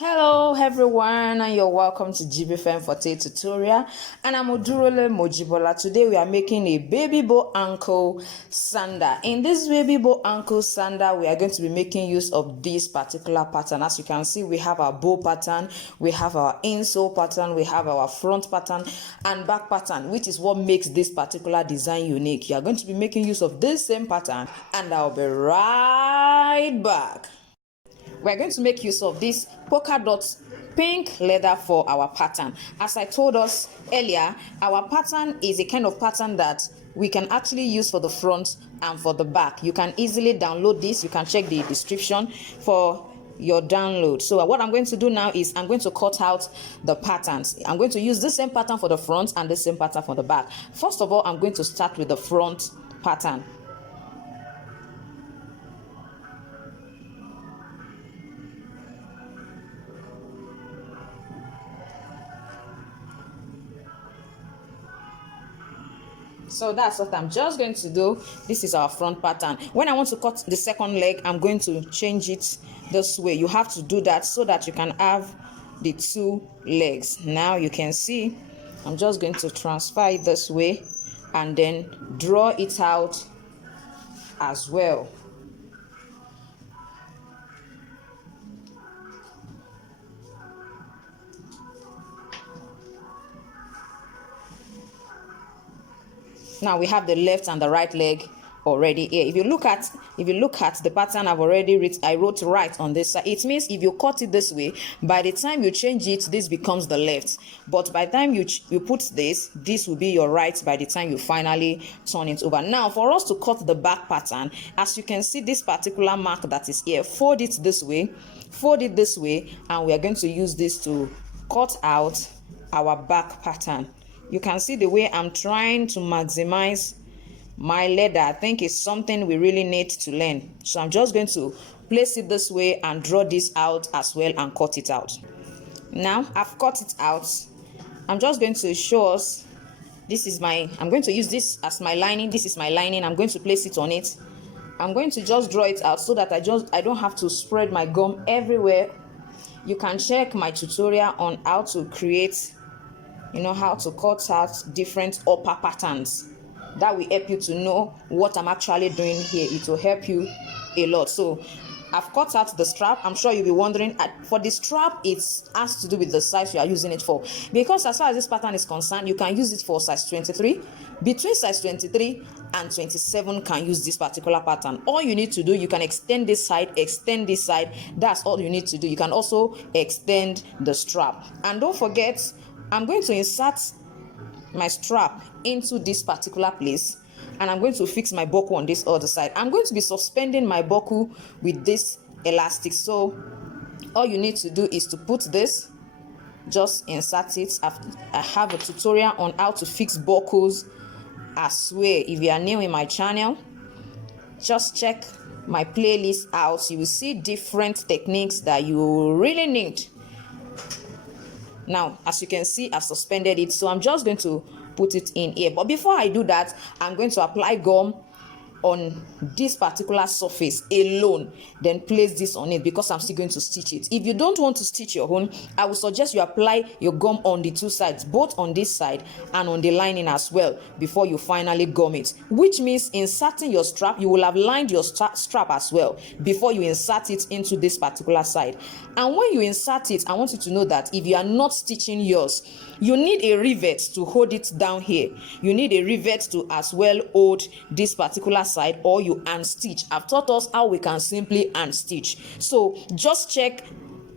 Hello everyone, and you're welcome to GBFM for Tay Tutorial, and I'm Odurole Mojibola. Today we are making a baby bow ankle sandal. In this baby bow ankle sandal, we are going to be making use of this particular pattern. As you can see, we have our bow pattern, we have our insole pattern, we have our front pattern and back pattern, which is what makes this particular design unique. You are going to be making use of this same pattern, and I'll be right back. We're going to make use of this polka dot pink leather for our pattern. As I told us earlier, our pattern is a kind of pattern that we can actually use for the front and for the back. You can easily download this. You can check the description for your download. So what I'm going to do now is I'm going to cut out the patterns. I'm going to use the same pattern for the front and the same pattern for the back. First of all, I'm going to start with the front pattern. So that's what I'm just going to do. This is our front pattern. When I want to cut the second leg, I'm going to change it this way. You have to do that so that you can have the two legs. Now you can see I'm just going to transfer it this way and then draw it out as well. Now we have the left and the right leg already here. If you look at the pattern I've already I wrote right on this side. It means if you cut it this way, by the time you change it, this becomes the left. But by the time you put this will be your right by the time you finally turn it over. Now for us to cut the back pattern, as you can see this particular mark that is here, fold it this way, and we are going to use this to cut out our back pattern. You can see the way I'm trying to maximize my leather. I think it's something we really need to learn. So I'm just going to place it this way and draw this out as well and cut it out. Now I've cut it out. I'm just going to show us, I'm going to use this as my lining. This is my lining. I'm going to place it on it. I'm going to just draw it out so that I don't have to spread my gum everywhere. You can check my tutorial on how to create, how to cut out different upper patterns. That will help you to know what I'm actually doing here. It will help you a lot. So I've cut out the strap. I'm sure you'll be wondering, for the strap, it has to do with the size you are using it for. Because as far as this pattern is concerned, you can use it for size 23. Between size 23 and 27 can use this particular pattern. All you need to do, you can extend this side, That's all you need to do. You can also extend the strap. And don't forget, I'm going to insert my strap into this particular place, and I'm going to fix my buckle on this other side. I'm going to be suspending my buckle with this elastic. So all you need to do is to put this, just insert it. I have a tutorial on how to fix buckles as well. If you are new in my channel, just check my playlist out. You will see different techniques that you really need. Now, as you can see, I've suspended it, so I'm just going to put it in here. But before I do that, I'm going to apply gum on this particular surface alone, then place this on it because I'm still going to stitch it. If you don't want to stitch your own, I would suggest you apply your gum on the two sides, both on this side and on the lining as well, before you finally gum it, which means inserting your strap, you will have lined your strap as well before you insert it into this particular side. And when you insert it, I want you to know that if you are not stitching yours, you need a rivet to hold it down here. You need a rivet to as well hold this particular side, or you unstitch. I've taught us how we can simply unstitch. So just check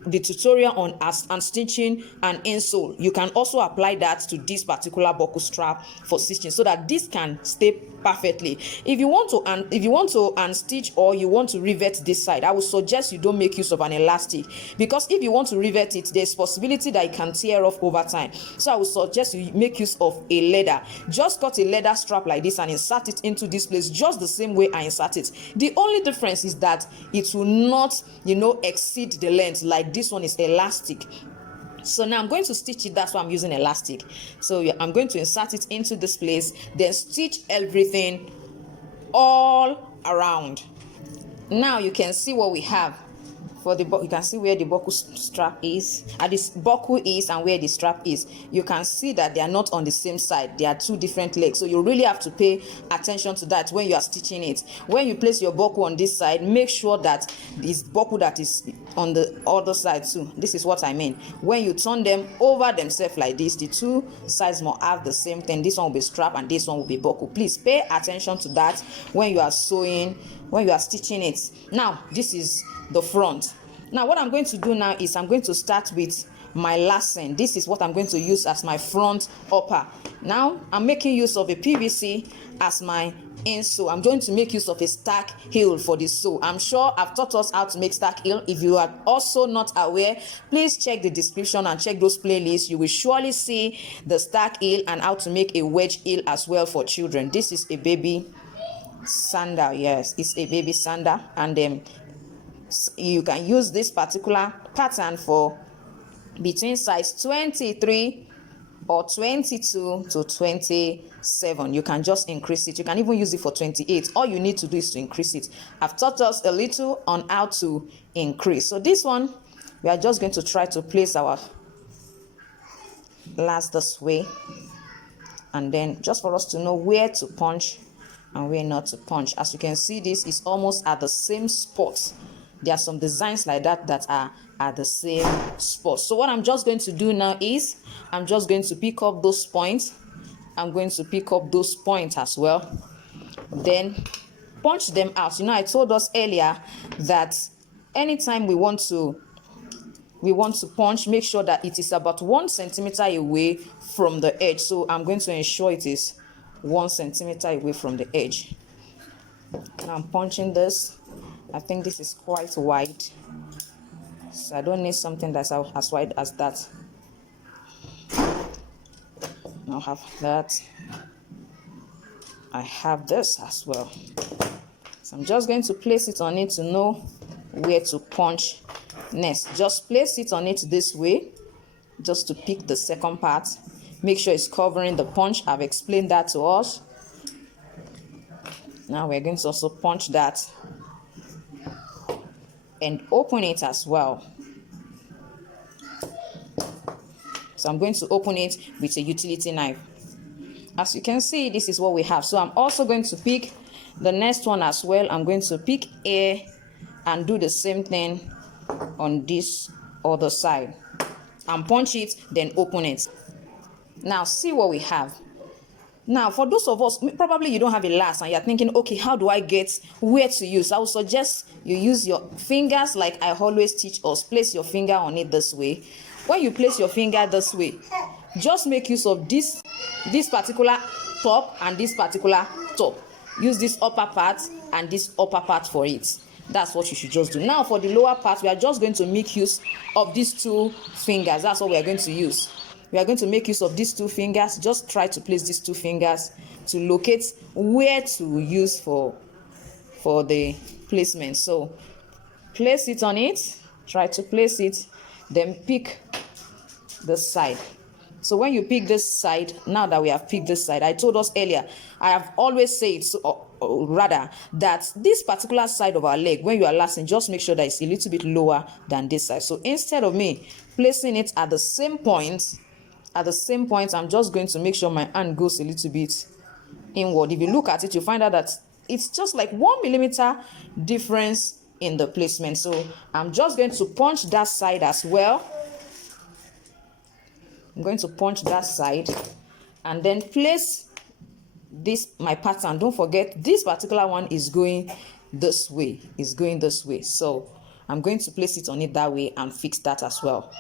the tutorial on unstitching and insole. You can also apply that to this particular buckle strap for stitching so that this can stay perfectly. If you want to unstitch or you want to rivet this side, I would suggest you don't make use of an elastic, because if you want to rivet it, there's possibility that it can tear off over time. So I would suggest you make use of a leather. Just cut a leather strap like this and insert it into this place just the same way I insert it. The only difference is that it will not, exceed the length. Like this one is elastic. So now I'm going to stitch it. That's why I'm using elastic. So I'm going to insert it into this place, then stitch everything all around. Now you can see what we have. for the you can see where the buckle strap is, this buckle is, and where the strap is. You can see that they are not on the same side. They are two different legs, so you really have to pay attention to that when you are stitching it. When you place your buckle on this side, make sure that this buckle that is on the other side too. This is what I mean. When you turn them over themselves like this, the two sides must have the same thing. This one will be strap and this one will be buckle. Please pay attention to that when you are sewing, when you are stitching it. Now this is the front. Now what I'm going to do now is I'm going to start with my lacing. This is what I'm going to use as my front upper. Now I'm making use of a PVC as my insole. I'm going to make use of a stack heel for the sew. I'm sure I've taught us how to make stack heel. If you are also not aware, please check the description and check those playlists. You will surely see the stack heel and how to make a wedge heel as well for children. This is a baby sandal. Yes, it's a baby sandal, and you can use this particular pattern for between size 23 or 22 to 27. You can just increase it. You can even use it for 28. All you need to do is to increase it. I've taught us a little on how to increase. So this one, we are just going to try to place our last this way, and then just for us to know where to punch and where not to punch. As you can see, this is almost at the same spot. There are some designs like that that are at the same spot. So what I'm just going to do now is I'm just going to pick up those points. I'm going to pick up those points as well, then punch them out. You know, I told us earlier that anytime we want to punch, make sure that it is about 1 centimeter away from the edge. So I'm going to ensure it is 1 centimeter away from the edge. Now I'm punching this. I think this is quite wide, so I don't need something that's as wide as that. Now I have that. I have this as well. So I'm just going to place it on it to know where to punch next. Just place it on it this way, just to pick the second part. Make sure it's covering the punch. I've explained that to us. Now we're going to also punch that and open it as well. So I'm going to open it with a utility knife. As you can see, this is what we have. So I'm also going to pick the next one as well. I'm going to pick A and do the same thing on this other side and punch it, then open it. Now see what we have. Now, for those of us, probably you don't have a lace and you're thinking, okay, how do I get where to use? I would suggest you use your fingers like I always teach us. Place your finger on it this way. When you place your finger this way, just make use of this particular top and this particular top. Use this upper part and this upper part for it. That's what you should just do. Now, for the lower part, we are just going to make use of these 2 fingers. That's what we are going to use. We are going to make use of these 2 fingers. Just try to place these 2 fingers to locate where to use for the placement. So place it on it, try to place it, then pick the side. So when you pick this side, now that we have picked this side, I told us earlier, I have always said, or rather, that this particular side of our leg, when you are lacing, just make sure that it's a little bit lower than this side. So instead of me placing it at the same point, I'm just going to make sure my hand goes a little bit inward. If you look at it, you find out that it's just like 1 millimeter difference in the placement. So I'm just going to punch that side as well. I'm going to punch that side and then place this, my pattern. Don't forget, this particular one is going this way. So I'm going to place it on it that way and fix that as well.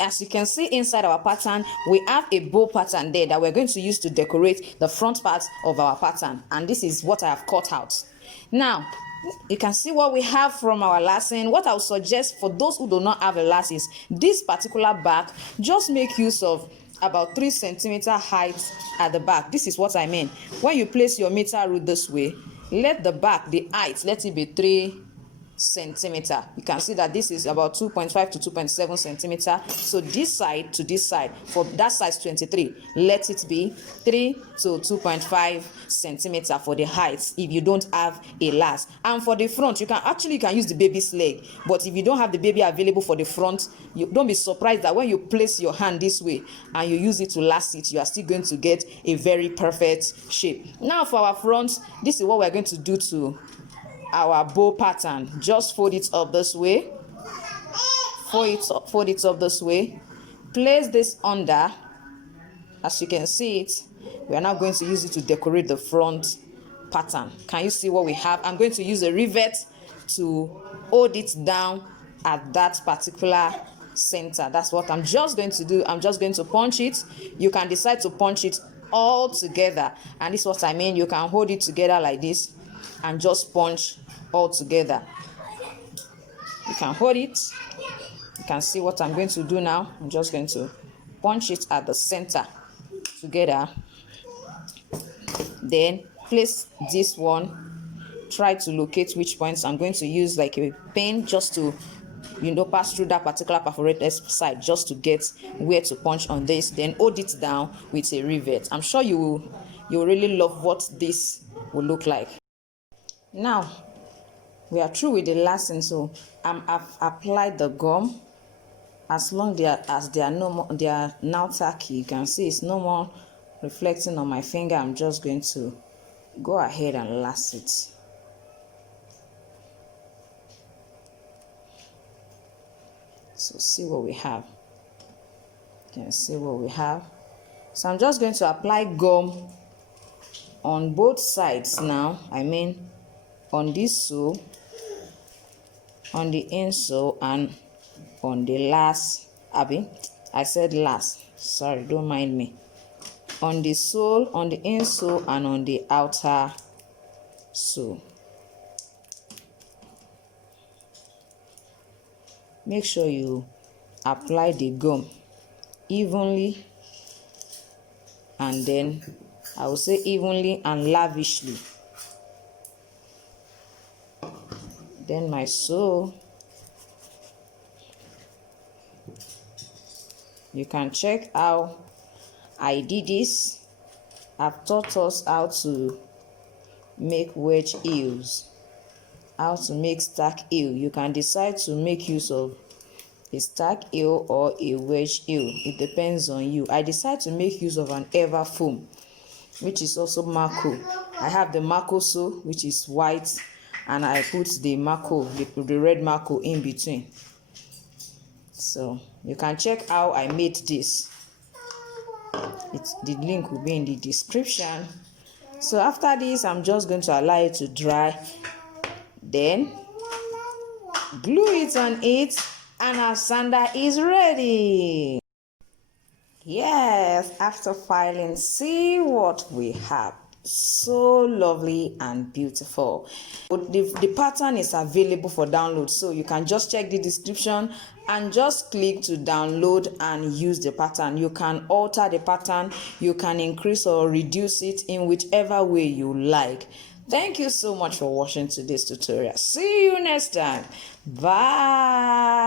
As you can see inside our pattern, we have a bow pattern there that we're going to use to decorate the front part of our pattern, and this is what I have cut out. Now you can see what we have from our lacing. What I would suggest for those who do not have a lace is this particular back. Just make use of about 3 centimeter height at the back. This is what I mean. When you place your meter rule this way, let the back, the height, let it be 3 centimeter. You can see that this is about 2.5 to 2.7 centimeter. So this side to this side, for that size 23, let it be 3 to 2.5 centimeter for the height if you don't have a last. And for the front, you can use the baby's leg, but if you don't have the baby available for the front, you don't be surprised that when you place your hand this way and you use it to last it, you are still going to get a very perfect shape. Now for our front, this is what we're going to do to our bow pattern. Just fold it up this way, fold it up this way, place this under. As you can see it, we are now going to use it to decorate the front pattern. Can you see what we have? I'm going to use a rivet to hold it down at that particular center. That's what I'm just going to do. I'm just going to punch it. You can decide to punch it all together, and this is what I mean. You can hold it together like this and just punch all together. You can hold it. You can see what I'm going to do now. I'm just going to punch it at the center together. Then place this one. Try to locate which points. I'm going to use like a pen just to pass through that particular perforated side just to get where to punch on this. Then hold it down with a rivet. I'm sure you will really love what this will look like. Now we are through with the lasting, so I've applied the gum. As long as they are now tacky, you can see it's no more reflecting on my finger. I'm just going to go ahead and last it. So see what we have. You can see what we have. So I'm just going to apply gum on both sides now. I mean on this sole, on the insole, and on the last, I said last, sorry, don't mind me. On the sole, on the insole, and on the outer sole. Make sure you apply the gum evenly, and then I will say evenly and lavishly. Then my sole, you can check how I did this. I've taught us how to make wedge heels, how to make stack heel. You can decide to make use of a stack heel or a wedge heel. It depends on you. I decide to make use of an ever foam, which is also Marco. I have the Marco sole, which is white, and I put the Marco, the red Marco in between. So you can check how I made this. The link will be in the description. So after this, I'm just going to allow it to dry. Then glue it on it, and our sandal is ready. Yes, after filing, see what we have. So lovely and beautiful. But the pattern is available for download, so you can just check the description and just click to download and use the pattern. You can alter the pattern, you can increase or reduce it in whichever way you like. Thank you so much for watching today's tutorial. See you next time. Bye.